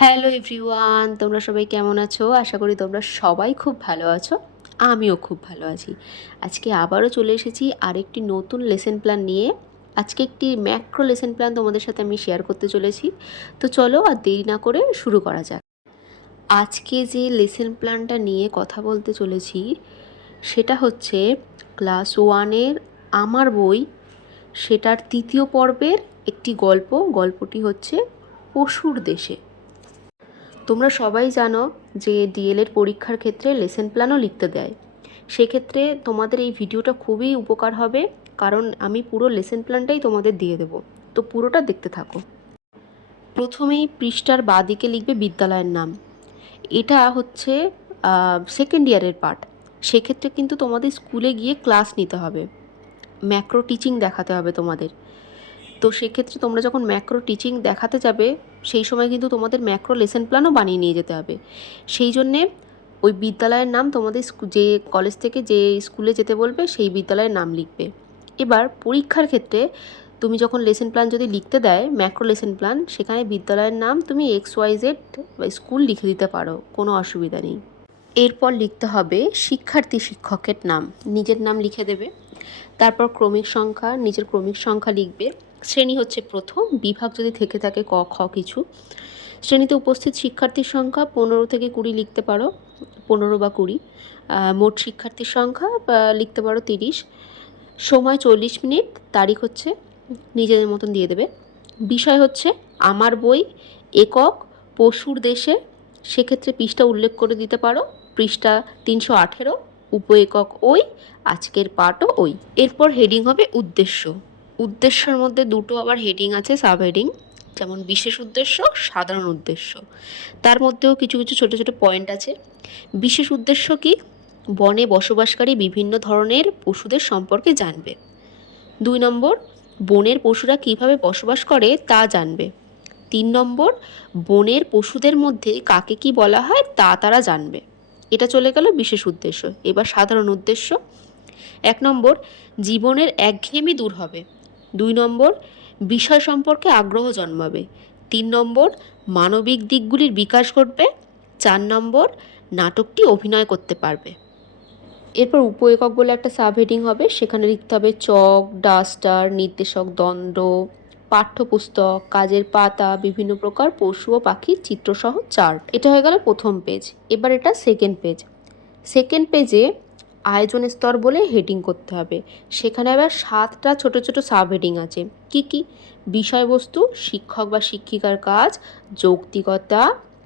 Hello everyone, তোমরা সবাই কেমন আছো? আশা করি তোমরা সবাই খুব ভালো আছো। আমিও খুব ভালো আছি। আজকে আবারও চলে এসেছি আরেকটি নতুন লেসন প্ল্যান নিয়ে। আজকে একটি ম্যাক্রো লেসন প্ল্যান তোমাদের সাথে আমি শেয়ার করতে চলেছি। তো চলো আর দেরি না করে শুরু করা যাক। আজকে যে লেসন প্ল্যানটা নিয়ে কথা বলতে চলেছি সেটা হচ্ছে ক্লাস 1-এর আমার বই, সেটার 3য় পর্বের একটি গল্পটি হচ্ছে পশুর দেশে। তোমরা সবাই জানো যে ডিএলএড পরীক্ষার ক্ষেত্রে লেসন প্ল্যানও লিখতে দেয়। সেক্ষেত্রে তোমাদের এই ভিডিওটা খুবই উপকার হবে, কারণ আমি পুরো লেসন প্ল্যানটাই তোমাদের দিয়ে দেবো। তো পুরোটা দেখতে থাকো। প্রথমেই পৃষ্ঠার বাঁদিকে লিখবে বিদ্যালয়ের নাম। এটা হচ্ছে সেকেন্ড ইয়ারের পার্ট। সেক্ষেত্রে কিন্তু তোমাদের স্কুলে গিয়ে ক্লাস নিতে হবে, ম্যাক্রো টিচিং দেখাতে হবে তোমাদের। তো সেক্ষেত্রে তোমরা যখন ম্যাক্রো টিচিং দেখাতে যাবে সেই সময় কিন্তু তোমাদের ম্যাক্রো লেসন প্ল্যানও বানিয়ে নিয়ে যেতে হবে। সেই জন্যে ওই বিদ্যালয়ের নাম তোমাদের যে কলেজ থেকে যে স্কুলে যেতে বলবে সেই বিদ্যালয়ের নাম লিখবে। এবার পরীক্ষার ক্ষেত্রে তুমি যখন লেসন প্ল্যান যদি লিখতে দেয় ম্যাক্রো লেসন প্ল্যান, সেখানে বিদ্যালয়ের নাম তুমি XYZ বা স্কুল লিখে দিতে পারো, কোনো অসুবিধা নেই। এরপর লিখতে হবে শিক্ষার্থী শিক্ষকের নাম, নিজের নাম লিখে দেবে। তারপর ক্রমিক সংখ্যা, নিজের ক্রমিক সংখ্যা লিখবে। শ্রেণী হচ্ছে প্রথম, বিভাগ যদি থেকে থাকে ক খ কিছু। শ্রেণীতে উপস্থিত শিক্ষার্থীর সংখ্যা 15 থেকে 20 লিখতে পারো, 15 বা 20। মোট শিক্ষার্থীর সংখ্যা লিখতে পারো 30। সময় 40 মিনিট। তারিখ হচ্ছে নিজেদের মতন দিয়ে দেবে। বিষয় হচ্ছে আমার বই, একক পশুর দেশে। সেক্ষেত্রে পৃষ্ঠা উল্লেখ করে দিতে পারো, পৃষ্ঠা 318, উপ একক ওই, আজকের পাঠও ওই। এরপর হেডিং হবে উদ্দেশ্য। উদ্দেশ্যের মধ্যে দুটো আবার হেডিং আছে, সাব হেডিং, যেমন বিশেষ উদ্দেশ্য, সাধারণ উদ্দেশ্য। তার মধ্যেও কিছু কিছু ছোটো ছোটো পয়েন্ট আছে। বিশেষ উদ্দেশ্য কি? বনে বসবাসকারী বিভিন্ন ধরনের পশুদের সম্পর্কে জানবে। 2 নম্বর, বনের পশুরা কীভাবে বসবাস করে তা জানবে। 3 নম্বর, বনের পশুদের মধ্যে কাকে কি বলা হয় তা তারা জানবে। এটা চলে গেল বিশেষ উদ্দেশ্য। এবার সাধারণ উদ্দেশ্য। 1 নম্বর, জীবনের একঘেয়েমি দূর হবে। 2 নম্বর, বিষয় সম্পর্কে আগ্রহ জন্মাবে। 3 নম্বর, মানবিক দিকগুলির বিকাশ ঘটবে। 4 নম্বর, নাটকটি অভিনয় করতে পারবে। এরপর উপ একক বলে একটা সাব হেডিং হবে, সেখানে লিখতে হবে চক, ডাস্টার, নির্দেশক দণ্ড, পাঠ্যপুস্তক, কাজের পাতা, বিভিন্ন প্রকার পশু ও পাখির চিত্রসহ চার্ট। এটা হয়ে গেল প্রথম পেজ। এবার এটা সেকেন্ড পেজ। সেকেন্ড পেজে আয়োজন স্তর বলে হেডিং করতে হবে। সেখানে আবার 7টা ছোট ছোট সাব হেডিং আছে। কি কি? বিষয়বস্তু, শিক্ষক বা শিক্ষিকার কাজ, যৌক্তিকতা,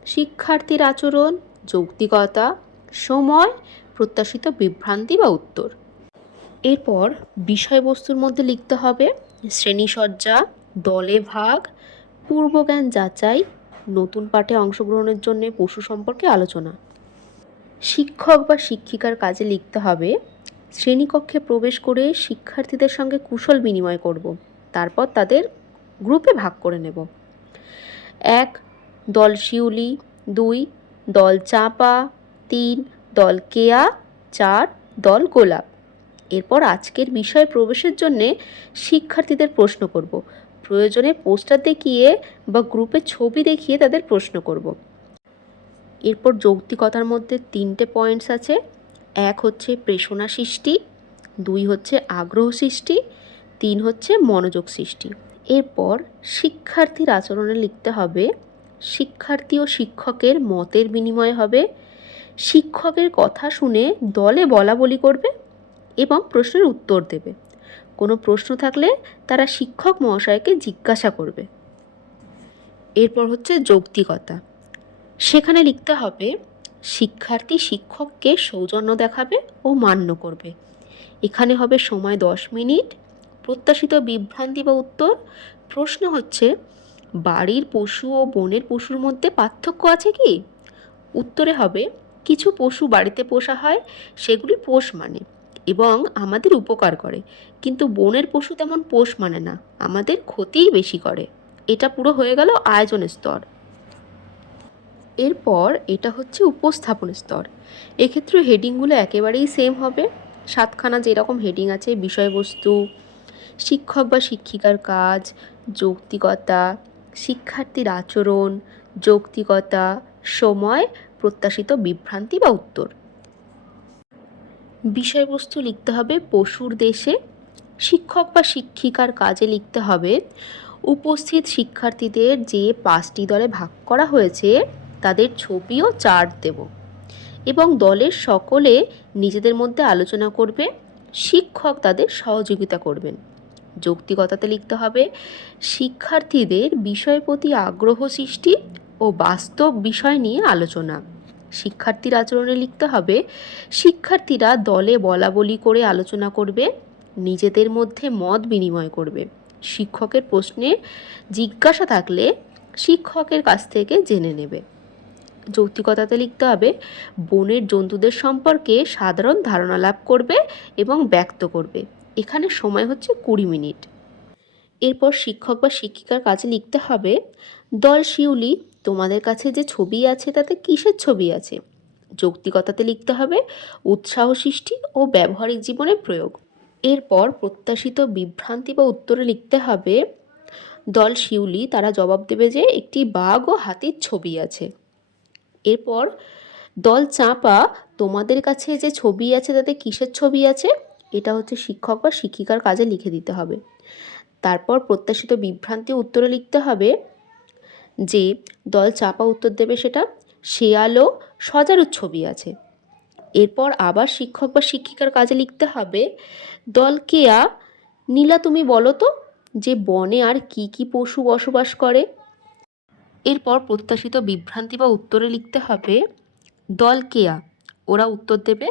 শিক্ষার্থীর আচরণ, যৌক্তিকতা, সময়, প্রত্যাশিত বিভ্রান্তি বা উত্তর। এরপর বিষয়বস্তুর মধ্যে লিখতে হবে শ্রেণীসজ্জা, দলে ভাগ, পূর্বজ্ঞান যাচাই, নতুন পাঠে অংশগ্রহণের জন্য পশু সম্পর্কে আলোচনা। শিক্ষক বা শিক্ষিকার কাজে লিখতে হবে শ্রেণীকক্ষে প্রবেশ করে শিক্ষার্থীদের সঙ্গে কুশল বিনিময় করব, তারপর তাদের গ্রুপে ভাগ করে নেব। 1 দল শিউলি, 2 দল চাঁপা, 3 দল কেয়া, 4 দল গোলাপ। এরপর আজকের বিষয়ে প্রবেশের জন্যে শিক্ষার্থীদের প্রশ্ন করব। প্রয়োজনে পোস্টার দেখিয়ে বা গ্রুপে ছবি দেখিয়ে তাদের প্রশ্ন করব। এরপর যৌক্তিকতার মধ্যে 3টে পয়েন্টস আছে। 1 হচ্ছে প্রেষণা সৃষ্টি, 2 হচ্ছে আগ্রহ সৃষ্টি, 3 হচ্ছে মনোযোগ সৃষ্টি। এরপর শিক্ষার্থীর আচরণে লিখতে হবে শিক্ষার্থী ও শিক্ষকের মতের বিনিময় হবে, শিক্ষকের কথা শুনে দলে বলাবলি করবে এবং প্রশ্নের উত্তর দেবে। কোনো প্রশ্ন থাকলে তারা শিক্ষক মহাশয়কে জিজ্ঞাসা করবে। এরপর হচ্ছে যৌক্তিকতা। সেখানে লিখতে হবে শিক্ষার্থী শিক্ষককে সৌজন্য দেখাবে ও মান্য করবে। এখানে হবে সময় 10 মিনিট, প্রত্যাশিত বিভ্রান্তি বা উত্তর। প্রশ্ন হচ্ছে বাড়ির পশু ও বনের পশুর মধ্যে পার্থক্য আছে কি? উত্তরে হবে কিছু পশু বাড়িতে পোষা হয়, সেগুলি পোষ মানে এবং আমাদের উপকার করে, কিন্তু বনের পশু তেমন পোষ মানে না, আমাদের ক্ষতিই বেশি করে। এটা পুরো হয়ে গেল আয়োজন স্তর। এরপর এটা হচ্ছে উপস্থাপন স্তর। এক্ষেত্রে হেডিংগুলো একেবারেই সেম হবে। 7খানা যেরকম হেডিং আছে, বিষয়বস্তু, শিক্ষক বা শিক্ষিকার কাজ, যৌক্তিকতা, শিক্ষার্থীর আচরণ, যৌক্তিকতা, সময়, প্রত্যাশিত বিভ্রান্তি বা উত্তর। বিষয়বস্তু লিখতে হবে পশুর দেশে। শিক্ষক বা শিক্ষিকার কাজে লিখতে হবে উপস্থিত শিক্ষার্থীদের যে 5টি দলে ভাগ করা হয়েছে তাদের ছবি ও চার্ট দেব এবং দলের সকলে নিজেদের মধ্যে আলোচনা করবে, শিক্ষক তাদের সহযোগিতা করবেন। যৌক্তিকতাতে লিখতে হবে শিক্ষার্থীদের বিষয়ের প্রতি আগ্রহ সৃষ্টি ও বাস্তব বিষয় নিয়ে আলোচনা। শিক্ষার্থীর আচরণে লিখতে হবে শিক্ষার্থীরা দলে বলাবলি করে আলোচনা করবে, নিজেদের মধ্যে মত বিনিময় করবে। শিক্ষকের প্রশ্নে জিজ্ঞাসা থাকলে শিক্ষকের কাছ থেকে জেনে নেবে। যৌক্তিকতাতে লিখতে হবে বনের জন্তুদের সম্পর্কে সাধারণ ধারণা লাভ করবে এবং ব্যক্ত করবে। এখানে সময় হচ্ছে 20 মিনিট। এরপর শিক্ষক বা শিক্ষিকার কাছে লিখতে হবে দল শিউলি, তোমাদের কাছে যে ছবি আছে তাতে কিসের ছবি আছে? যৌক্তিকতাতে লিখতে হবে উৎসাহ সৃষ্টি ও ব্যবহারিক জীবনে প্রয়োগ। এরপর প্রত্যাশিত বিভ্রান্তি বা উত্তরে লিখতে হবে দল শিউলি, তারা জবাব দেবে যে একটি বাঘ ও হাতির ছবি আছে। এরপর দল চাঁপা, তোমাদের কাছে যে ছবি আছে তাতে কিসের ছবি আছে? এটা হচ্ছে শিক্ষক বা শিক্ষিকার কাজে লিখে দিতে হবে। তারপর প্রত্যাশিত বিভ্রান্তি উত্তরে লিখতে হবে যে দল চাপা উত্তর দেবে সেটা শেয়াল ও সজারুর ছবি আছে। এরপর আবার শিক্ষক বা শিক্ষিকার কাজে লিখতে হবে দল কেয়া, নীলা তুমি বলো তো যে বনে আর কি কি পশু বসবাস করে? এরপর প্রত্যাশিত বিভ্রান্তি বা উত্তরে লিখতে হবে দল কেয়া, ওরা উত্তর দেবে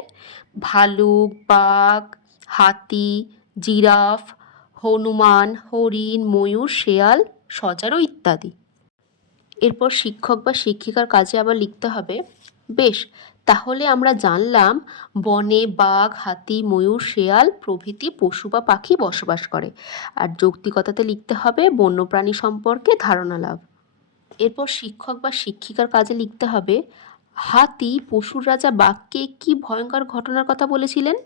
ভালুক, বাঘ, হাতি, জিরাফ, হনুমান, হরিণ, ময়ূর, শেয়াল, সজারু ইত্যাদি। এরপর শিক্ষক বা শিক্ষিকার কাজে আবার লিখতে হবে বেশ, তাহলে আমরা জানলাম বনে বাঘ, হাতি, ময়ূর, শেয়াল প্রভৃতি পশু বা পাখি বসবাস করে। আর যৌক্তিকতাতে লিখতে হবে বন্যপ্রাণী সম্পর্কে ধারণা লাভ। এরপর শিক্ষক বা শিক্ষিকার কাজে লিখতে হবে হাতি পশুর রাজা বাঘকে কি ভয়ঙ্কর ঘটনার কথা বলেছিলেন?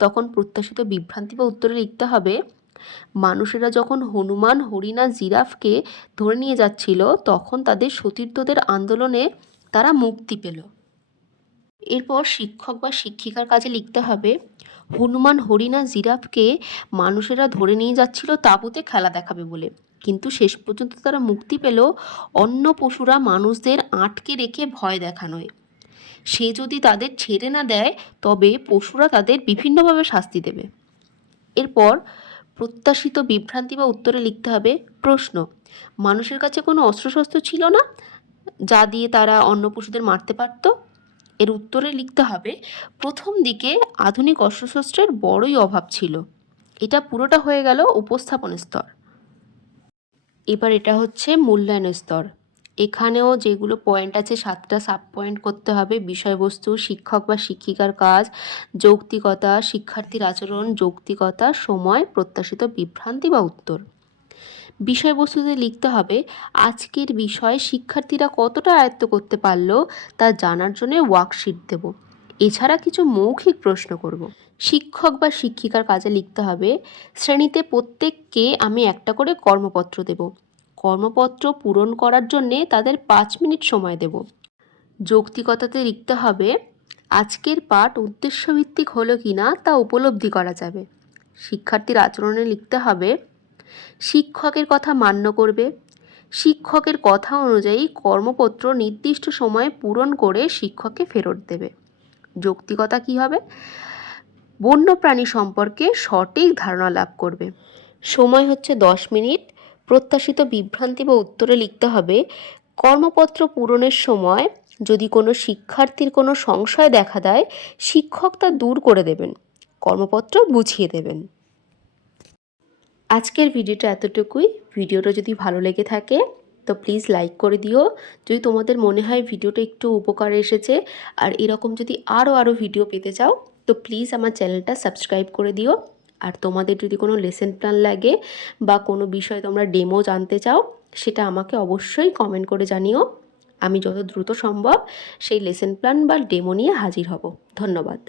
তখন প্রত্যাশিত বিভ্রান্তি বা উত্তরে লিখতে হবে মানুষেরা যখন হনুমান, হরিণ আর জিরাফকে ধরে নিয়ে যাচ্ছিল তখন তাদের সতীর্থদের আন্দোলনে তারা মুক্তি পেল। এরপর শিক্ষক বা শিক্ষিকার কাজে লিখতে হবে হনুমান, হরিণ আর জিরাফকে মানুষেরা ধরে নিয়ে যাচ্ছিল তাঁবুতে খেলা দেখাবে বলে, কিন্তু শেষ পর্যন্ত তারা মুক্তি পেল অন্য পশুরা মানুষদের আটকে রেখে ভয় দেখানোয়। সে যদি তাদের ছেড়ে না দেয় তবে পশুরা তাদের বিভিন্নভাবে শাস্তি দেবে। এরপর প্রত্যাশিত বিভ্রান্তি বা উত্তরে লিখতে হবে প্রশ্ন, মানুষের কাছে কোনো অস্ত্রশস্ত্র ছিল না যা দিয়ে তারা অন্য পশুদের মারতে পারত? এর উত্তরে লিখতে হবে প্রথম দিকে আধুনিক অস্ত্রশস্ত্রের বড়ই অভাব ছিল। এটা পুরোটা হয়ে গেল উপস্থাপন স্তর। এবার এটা হচ্ছে মূল্যায়ন স্তর। এখানেও যেগুলো পয়েন্ট আছে 7টা সাব পয়েন্ট করতে হবে। বিষয়বস্তু, শিক্ষক বা শিক্ষিকার কাজ, যৌক্তিকতা, শিক্ষার্থীর আচরণ, যৌক্তিকতা, সময়, প্রত্যাশিত বিভ্রান্তি বা উত্তর। বিষয়বস্তুতে লিখতে হবে আজকের বিষয় শিক্ষার্থীরা কতটা আয়ত্ত করতে পারলো তা জানার জন্য ওয়ার্কশিট দেব। এছাড়া কিছু মৌখিক প্রশ্ন করব। শিক্ষক বা শিক্ষিকার কাজে লিখতে হবে শ্রেণীতে প্রত্যেককে আমি একটা করে কর্মপত্র দেব। কর্মপত্র পূরণ করার জন্যে তাদের 5 মিনিট সময় দেব। যৌক্তিকতাতে লিখতে হবে আজকের পাঠ উদ্দেশ্যভিত্তিক হলো কি না তা উপলব্ধি করা যাবে। শিক্ষার্থীর আচরণে লিখতে হবে শিক্ষকের কথা মান্য করবে। শিক্ষকের কথা অনুযায়ী কর্মপত্র নির্দিষ্ট সময়ে পূরণ করে শিক্ষককে ফেরত দেবে। যৌক্তিকতা কী হবে? বন্যপ্রাণী সম্পর্কে সঠিক ধারণা লাভ করবে। সময় হচ্ছে 10 মিনিট। প্রত্যাশিত বিভ্রান্তি বা উত্তরে লিখতে হবে কর্মপত্র পূরণের সময় যদি কোনো শিক্ষার্থীর কোনো সংশয় দেখা দেয় শিক্ষক তা দূর করে দেবেন, কর্মপত্র বুঝিয়ে দেবেন। আজকের ভিডিওটা এতটুকুই। ভিডিওটা যদি ভালো লেগে থাকে তো প্লিজ লাইক করে দিও। যদি তোমাদের মনে হয় ভিডিওটা একটু উপকারে এসেছে আর এরকম যদি আরও ভিডিও পেতে চাও তো প্লিজ আমার চ্যানেলটা সাবস্ক্রাইব করে দিও। আর তোমাদের যদি কোনো লেসন প্ল্যান লাগে বা কোনো বিষয়ে তোমরা ডেমো জানতে চাও সেটা আমাকে অবশ্যই কমেন্ট করে জানিও। আমি যত দ্রুত সম্ভব সেই লেসন প্ল্যান বা ডেমো নিয়ে হাজির হব। ধন্যবাদ।